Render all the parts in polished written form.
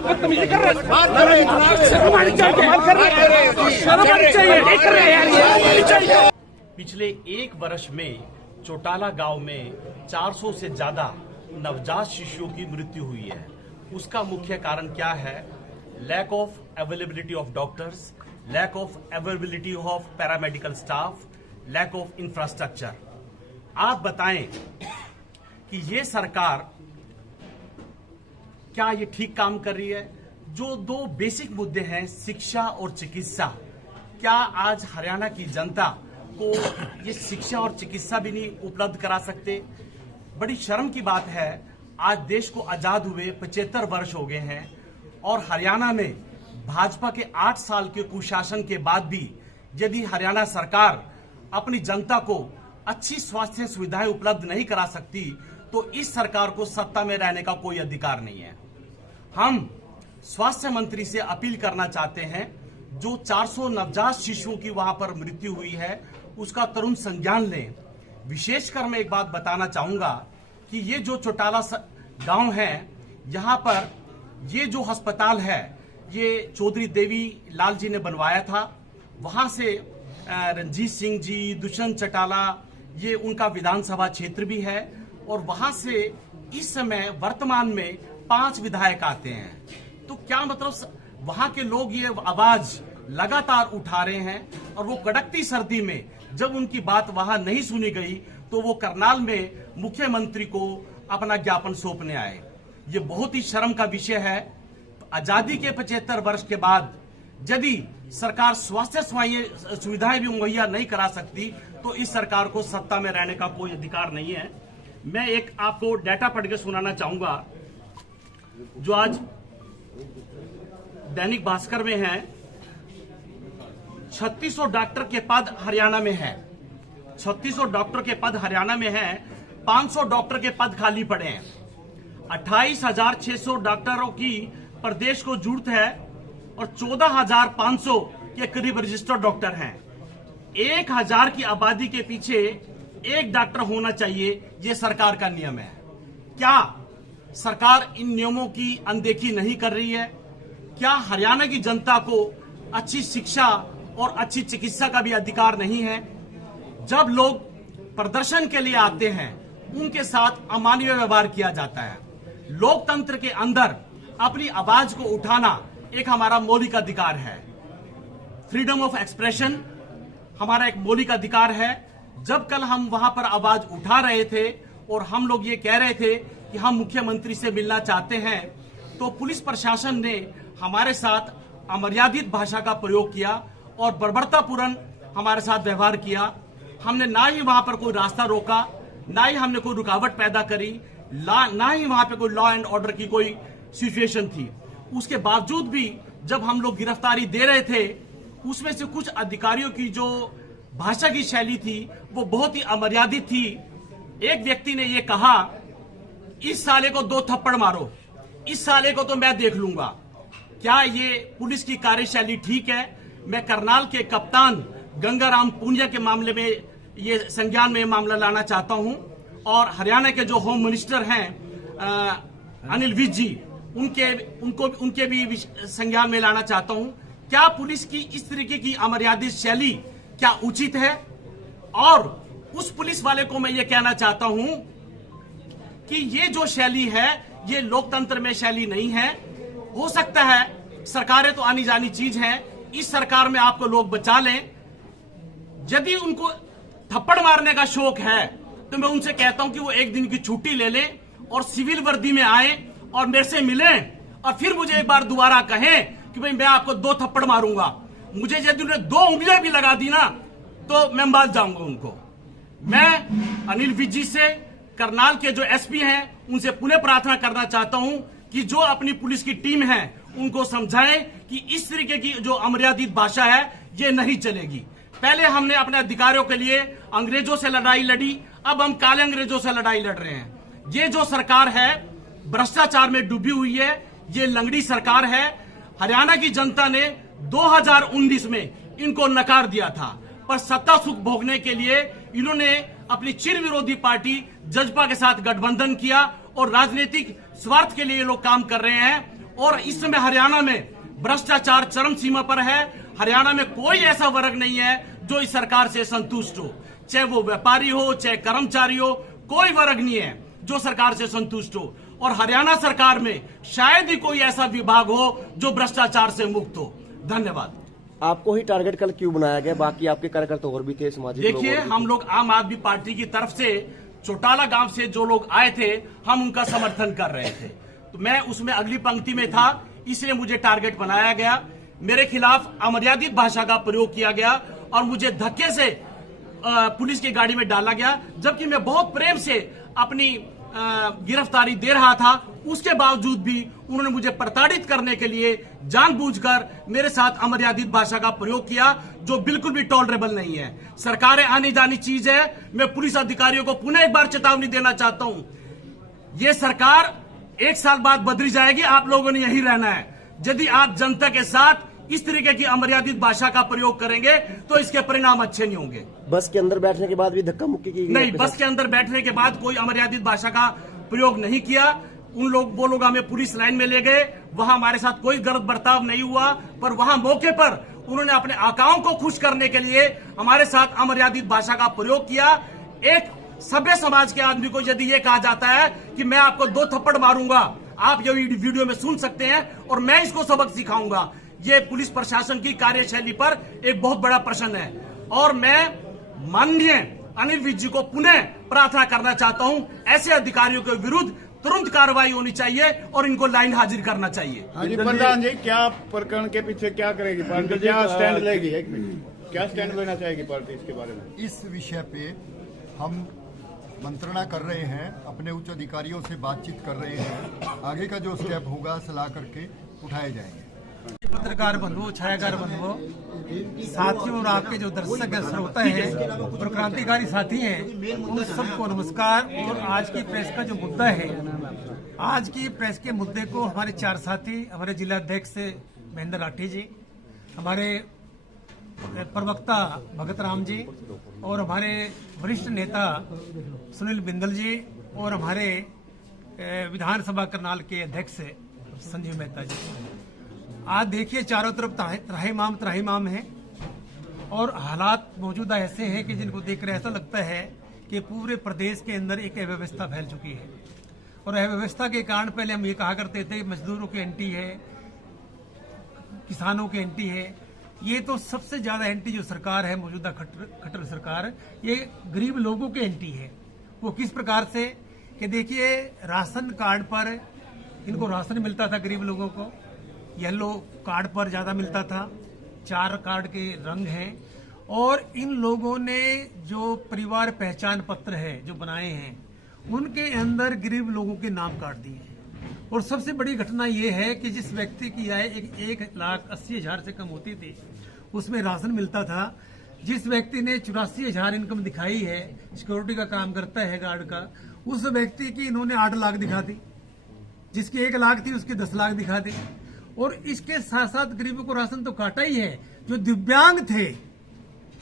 बदतमीजी कर रहे हैं। पिछले एक वर्ष में चौटाला गांव में 400 से ज्यादा नवजात शिशुओं की मृत्यु हुई है। उसका मुख्य कारण क्या है? Lack of availability of doctors, lack of availability of paramedical staff, lack of infrastructure. आप बताएं कि ये सरकार क्या ये ठीक काम कर रही है? जो दो बेसिक मुद्दे हैं, शिक्षा और चिकित्सा, क्या आज हरियाणा की जनता को ये शिक्षा और चिकित्सा भी नहीं उपलब्ध करा सकते? बड़ी शर्म की बात है, आज देश को आजाद हुए 75 वर्ष हो गए हैं और हरियाणा में भाजपा के 8 साल के कुशासन के बाद भी यदि हरियाणा सरकार अपनी जनता को अच्छी स्वास्थ्य सुविधाएं उपलब्ध नहीं करा सकती तो इस सरकार को सत्ता में रहने का कोई अधिकार नहीं है। हम स्वास्थ्य मंत्री से अपील करना चाहते हैं, जो 400 नवजात शिशुओं की वहां पर मृत्यु हुई है उसका तुरंत संज्ञान लें। विशेषकर मैं एक बात बताना चाहूंगा कि ये जो चौटाला गांव है, यहाँ पर ये जो अस्पताल है ये चौधरी देवी लाल जी ने बनवाया था। वहां से रणजीत सिंह जी, दुष्यंत चौटाला, ये उनका विधानसभा क्षेत्र भी है और वहां से इस समय वर्तमान में 5 विधायक आते हैं। तो क्या मतलब वहां के लोग ये आवाज लगातार उठा रहे हैं और वो कड़कती सर्दी में जब उनकी बात वहां नहीं सुनी गई तो वो करनाल में मुख्यमंत्री को अपना ज्ञापन सौंपने आए। ये बहुत ही शर्म का विषय है। आजादी के 75 वर्ष के बाद यदि सरकार स्वास्थ्य सुविधाएं भी मुहैया नहीं करा सकती तो इस सरकार को सत्ता में रहने का कोई अधिकार नहीं है। मैं एक आपको डाटा पढ़ के सुनाना चाहूंगा जो आज दैनिक भास्कर में है। 3600 डॉक्टर के पद हरियाणा में है। 3600 डॉक्टर के पद हरियाणा में है। 500 डॉक्टर के पद खाली पड़े हैं। 28,600 डॉक्टरों की प्रदेश को जरूरत है और 14,500 के करीब रजिस्टर्ड डॉक्टर हैं। 1,000 की आबादी के पीछे एक डॉक्टर होना चाहिए, ये सरकार का नियम है। क्या सरकार इन नियमों की अनदेखी नहीं कर रही है? क्या हरियाणा की जनता को अच्छी शिक्षा और अच्छी चिकित्सा का भी अधिकार नहीं है? जब लोग प्रदर्शन के लिए आते हैं उनके साथ अमानवीय व्यवहार किया जाता है। लोकतंत्र के अंदर अपनी आवाज को उठाना एक हमारा मौलिक अधिकार है। फ्रीडम ऑफ एक्सप्रेशन हमारा एक मौलिक अधिकार है। जब कल हम वहां पर आवाज उठा रहे थे और हम लोग ये कह रहे थे कि हम मुख्यमंत्री से मिलना चाहते हैं तो पुलिस प्रशासन ने हमारे साथ अमर्यादित भाषा का प्रयोग किया और बर्बरतापूर्ण हमारे साथ व्यवहार किया। हमने ना ही वहां पर कोई रास्ता रोका, ना ही हमने कोई रुकावट पैदा करी, ना ही वहां पे कोई लॉ एंड ऑर्डर की कोई सिचुएशन थी। उसके बावजूद भी जब हम लोग गिरफ्तारी दे रहे थे उसमें से कुछ अधिकारियों की जो भाषा की शैली थी वो बहुत ही अमर्यादित थी। एक व्यक्ति ने ये कहा, इस साले को 2 थप्पड़ मारो, इस साले को तो मैं देख लूंगा। क्या ये पुलिस की कार्यशैली ठीक है? मैं करनाल के कप्तान गंगाराम पुनिया के मामले में ये संज्ञान में मामला लाना चाहता हूं और हरियाणा के जो होम मिनिस्टर हैं अनिल विज जी, उनके भी संज्ञान में लाना चाहता हूं। क्या पुलिस की इस तरीके की अमर्यादित शैली क्या उचित है? और उस पुलिस वाले को मैं ये कहना चाहता हूं कि ये जो शैली है ये लोकतंत्र में शैली नहीं है। हो सकता है सरकारें तो आनी जानी चीज है, इस सरकार में आपको लोग बचा लें। यदि उनको थप्पड़ मारने का शौक है तो मैं उनसे कहता हूं कि वो एक दिन की छुट्टी ले लें और सिविल वर्दी में आए और मेरे से मिलें और फिर मुझे एक बार दोबारा कहें कि भाई मैं आपको 2 थप्पड़ मारूंगा। मुझे यदि उन्हें 2 उंगलियां भी लगा दी ना तो मैं मार जाऊंगा उनको। मैं अनिल विज जी से, करनाल के जो एसपी हैं उनसे पुनः प्रार्थना करना चाहता हूं कि जो अपनी पुलिस की टीम है उनको समझाएं कि इस तरीके की जो अमर्यादित भाषा है ये नहीं चलेगी। पहले हमने अपने अधिकारों के लिए अंग्रेजों से लड़ाई लड़ी, अब हम काले अंग्रेजों से लड़ाई लड़ रहे हैं। ये जो सरकार है भ्रष्टाचार में डूबी हुई है, ये लंगड़ी सरकार है। हरियाणा की जनता ने 2019 में इनको नकार दिया था, पर सत्ता सुख भोगने के लिए इन्होंने अपनी चिर विरोधी पार्टी जजपा के साथ गठबंधन किया और राजनीतिक स्वार्थ के लिए ये लोग काम कर रहे हैं। और इस समय हरियाणा में भ्रष्टाचार चरम सीमा पर है। हरियाणा में कोई ऐसा वर्ग नहीं है जो इस सरकार से संतुष्ट हो, चाहे वो व्यापारी हो, चाहे कर्मचारी हो, कोई वर्ग नहीं है जो सरकार से संतुष्ट हो। और हरियाणा सरकार में शायद ही कोई ऐसा विभाग हो जो भ्रष्टाचार से मुक्त हो। धन्यवाद। आपको ही टारगेट कल क्यों बनाया गया? बाकी आपके कार्यकर्ता और भी थे, सामाजिक लोग देखिए, और भी हम थे। लोग आम आदमी पार्टी की तरफ से चौटाला गांव से जो लोग आए थे, हम उनका समर्थन कर रहे थे, तो मैं उसमें अगली पंक्ति में था, इसलिए मुझे टारगेट बनाया गया। मेरे खिलाफ अमर्यादित भाषा का प्रयोग किया गया और मुझे धक्के से पुलिस की गाड़ी में डाला गया, जबकि मैं बहुत प्रेम से अपनी गिरफ्तारी दे रहा था। उसके बावजूद भी उन्होंने मुझे प्रताड़ित करने के लिए जानबूझकर मेरे साथ अमर्यादित भाषा का प्रयोग किया, जो बिल्कुल भी टॉलरेबल नहीं है। सरकारें आनी जानी चीज है। मैं पुलिस अधिकारियों को पुनः एक बार चेतावनी देना चाहता हूं, ये सरकार 1 साल बाद बदली जाएगी, आप लोगों ने यहीं रहना है। यदि आप जनता के साथ इस तरीके की अमर्यादित भाषा का प्रयोग करेंगे तो इसके परिणाम अच्छे नहीं होंगे। बस के अंदर बैठने के बाद भी धक्का मुक्की की गई? नहीं, बस के अंदर बैठने के बाद कोई अमर्यादित भाषा का प्रयोग नहीं किया। वो लोग हमें पुलिस लाइन में ले गए, वहां हमारे साथ कोई गलत बर्ताव नहीं हुआ, पर वहां मौके पर उन्होंने अपने आकाओं को खुश करने के लिए हमारे साथ अमर्यादित भाषा का प्रयोग किया। एक सभ्य समाज के आदमी को यदि ये कहा जाता है कि मैं आपको 2 थप्पड़ मारूंगा, आप ये वीडियो में सुन सकते हैं, और मैं इसको सबक सिखाऊंगा, ये पुलिस प्रशासन की कार्यशैली पर एक बहुत बड़ा प्रश्न है। और मैं माननीय अनिल विज जी को पुनः प्रार्थना करना चाहता हूं, ऐसे अधिकारियों के विरुद्ध तुरंत कार्रवाई होनी चाहिए और इनको लाइन हाजिर करना चाहिए। हाँ जी, प्रधान जी, क्या प्रकरण के पीछे क्या करेगी पार्टी, क्या स्टैंड लेगी? एक मिनट, क्या स्टैंड लेना चाहेगी पार्टी इसके बारे में? इस विषय पे हम मंत्रणा कर रहे हैं, अपने उच्च अधिकारियों से बातचीत कर रहे हैं। आगे का जो स्टेप होगा सलाह करके उठाए जाएंगे। पत्रकार बंधु, छायाकार बंधु, साथियों और आपके जो दर्शक श्रोता हैं और क्रांतिकारी साथी हैं, उन सबको नमस्कार। और आज की प्रेस का जो मुद्दा है, आज की प्रेस के मुद्दे को हमारे 4 साथी, हमारे जिला अध्यक्ष महेंद्र राठी जी, हमारे प्रवक्ता भगत राम जी, और हमारे वरिष्ठ नेता सुनील बिंदल जी, और हमारे विधानसभा करनाल के अध्यक्ष संजीव मेहता जी। आज देखिए, चारों तरफ त्राहिमाम है, और हालात मौजूदा ऐसे हैं कि जिनको देख कर ऐसा लगता है कि पूरे प्रदेश के अंदर एक अव्यवस्था फैल चुकी है। और अव्यवस्था के कारण पहले हम ये कहा करते थे मजदूरों की एंटी है, किसानों की एंटी है। ये तो सबसे ज्यादा एंटी जो सरकार है, मौजूदा खट्टर सरकार, ये गरीब लोगों की एंटी है। वो किस प्रकार से कि देखिए, राशन कार्ड पर इनको राशन मिलता था, गरीब लोगों को येलो कार्ड पर ज्यादा मिलता था। 4 कार्ड के रंग हैं, और इन लोगों ने जो परिवार पहचान पत्र है जो बनाए हैं, उनके अंदर गरीब लोगों के नाम काट दिए हैं। और सबसे बड़ी घटना यह है कि जिस व्यक्ति की आय 1,80,000 से कम होती थी, उसमें राशन मिलता था। जिस व्यक्ति ने 84,000 इनकम दिखाई है, सिक्योरिटी का काम करता है, गार्ड का, उस व्यक्ति की इन्होंने 8 लाख दिखा दी। जिसकी 1 लाख थी उसके 10 लाख दिखा दी। और इसके साथ साथ गरीबों को राशन तो काटा ही है। जो दिव्यांग थे,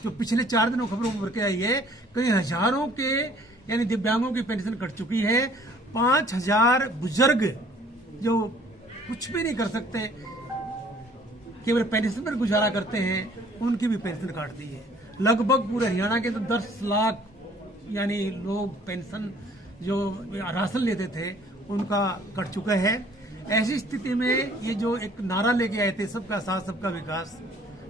जो पिछले 4 दिनों खबरों में के आई है, कई हजारों के यानी दिव्यांगों की पेंशन कट चुकी है। 5,000 बुजुर्ग जो कुछ भी नहीं कर सकते, केवल पेंशन पर गुजारा करते हैं, उनकी भी पेंशन काट दी है। लगभग पूरे हरियाणा के तो 10 लाख यानी लोग पेंशन जो राशन लेते थे, उनका कट चुका है। ऐसी स्थिति में ये जो एक नारा लेके आए थे, सबका साथ सबका विकास,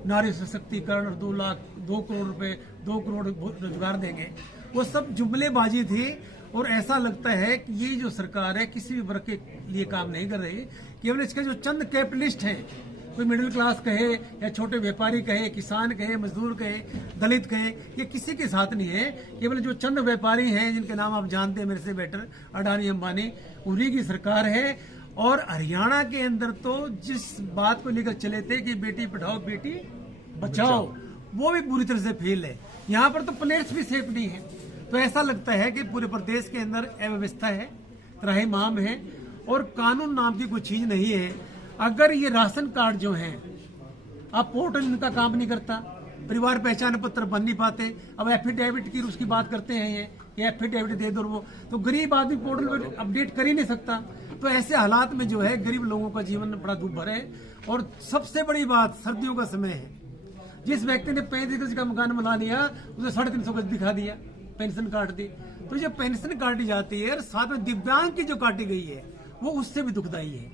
नारी सशक्तिकरण, 2 करोड़ रुपए, 2 करोड़ रोजगार देंगे, वो सब जुमलेबाजी थी। और ऐसा लगता है कि ये जो सरकार है किसी भी वर्ग के लिए काम नहीं कर रही। केवल इसके जो चंद कैपिटलिस्ट हैं, कोई मिडिल क्लास कहे या छोटे व्यापारी कहे, किसान कहे, मजदूर कहे, दलित कहे, ये किसी के साथ नहीं है। केवल जो चंद व्यापारी हैं, जिनके नाम आप जानते हैं मेरे से बेटर, अडानी अंबानी, उन्हीं की सरकार है। और हरियाणा के अंदर तो जिस बात को लेकर चले थे कि बेटी पढ़ाओ बेटी बचाओ, वो भी पूरी तरह से फेल है। यहाँ पर तो प्लेट्स भी सेफ नहीं है। तो ऐसा लगता है कि पूरे प्रदेश के अंदर अव्यवस्था है, त्राहिमाम है, और कानून नाम की कोई चीज नहीं है। अगर ये राशन कार्ड जो है, अब पोर्टल इनका काम नहीं करता, परिवार पहचान पत्र बन नहीं पाते। अब एफिडेविट की उसकी बात करते हैं, ये एफिडेविट दे दो, वो तो गरीब आदमी पोर्टल पर अपडेट कर ही नहीं सकता। तो ऐसे हालात में जो है गरीब लोगों का जीवन बड़ा दुर्भर है। और सबसे बड़ी बात, सर्दियों का समय है, जिस व्यक्ति ने 35 गज का मकान बना लिया उसे 350 गज दिखा दिया, पेंशन काट दी। तो जो पेंशन काटी जाती है और साथ में दिव्यांग की जो काटी गई है वो उससे भी दुखदायी है।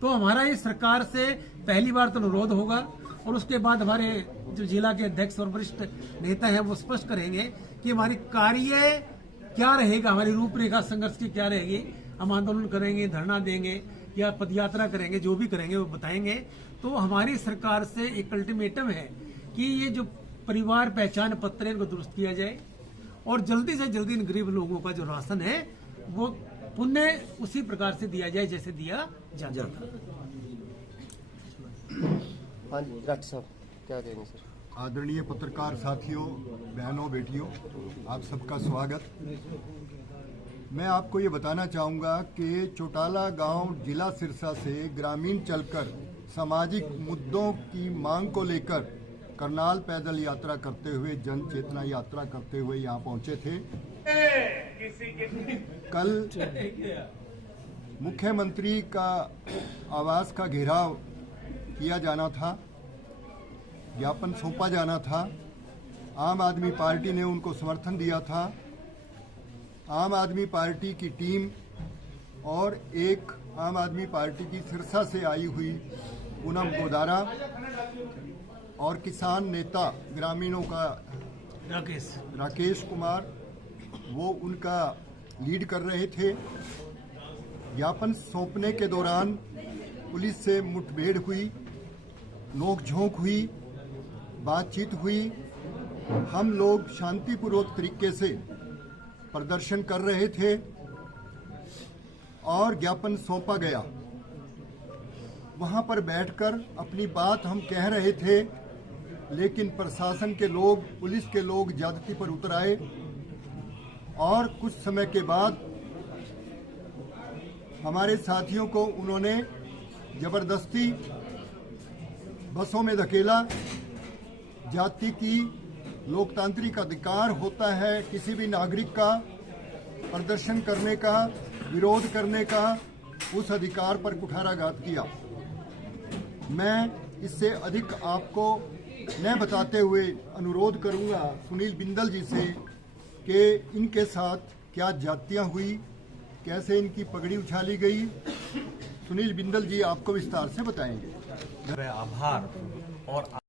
तो हमारा इस सरकार से पहली बार तो अनुरोध होगा और उसके बाद हमारे जो जिला के अध्यक्ष और वरिष्ठ नेता हैं वो स्पष्ट करेंगे कि हमारी कार्य क्या रहेगा, हमारी रूपरेखा संघर्ष की क्या रहेगी। हम आंदोलन करेंगे, धरना देंगे या पदयात्रा करेंगे, जो भी करेंगे वो बताएंगे। तो हमारी सरकार से एक अल्टीमेटम है कि ये जो परिवार पहचान पत्र है इनको दुरुस्त किया जाए और जल्दी से जल्दी इन गरीब लोगों का जो राशन है वो पुनः उसी प्रकार से दिया जाए जैसे दिया जाता था। हाँ जी डॉक्टर साहब क्या कहेंगे सर? आदरणीय पत्रकार साथियों, बहनों, बेटियों, आप सबका स्वागत। मैं आपको ये बताना चाहूँगा कि चौटाला गांव जिला सिरसा से ग्रामीण चलकर सामाजिक मुद्दों की मांग को लेकर करनाल पैदल यात्रा करते हुए, जन चेतना यात्रा करते हुए यहाँ पहुँचे थे। कल मुख्यमंत्री का आवास का घेराव किया जाना था, ज्ञापन सौंपा जाना था। आम आदमी पार्टी ने उनको समर्थन दिया था। आम आदमी पार्टी की टीम और एक आम आदमी पार्टी की सिरसा से आई हुई पूनम गोदारा और किसान नेता ग्रामीणों का राकेश कुमार, वो उनका लीड कर रहे थे। ज्ञापन सौंपने के दौरान पुलिस से मुठभेड़ हुई, नोकझोंक हुई, बातचीत हुई। हम लोग शांतिपूर्वक तरीके से प्रदर्शन कर रहे थे और ज्ञापन सौंपा गया। वहां पर बैठकर अपनी बात हम कह रहे थे, लेकिन प्रशासन के लोग, पुलिस के लोग ज्यादती पर उतर आए और कुछ समय के बाद हमारे साथियों को उन्होंने जबरदस्ती बसों में धकेला। जाति की लोकतांत्रिक अधिकार होता है किसी भी नागरिक का प्रदर्शन करने का, विरोध करने का, उस अधिकार पर कुठाराघात किया। मैं इससे अधिक आपको न बताते हुए अनुरोध करूंगा सुनील बिंदल जी से कि इनके साथ क्या जातियां हुई, कैसे इनकी पगड़ी उछाली गई। सुनील बिंदल जी आपको विस्तार से बताएंगे। आभार और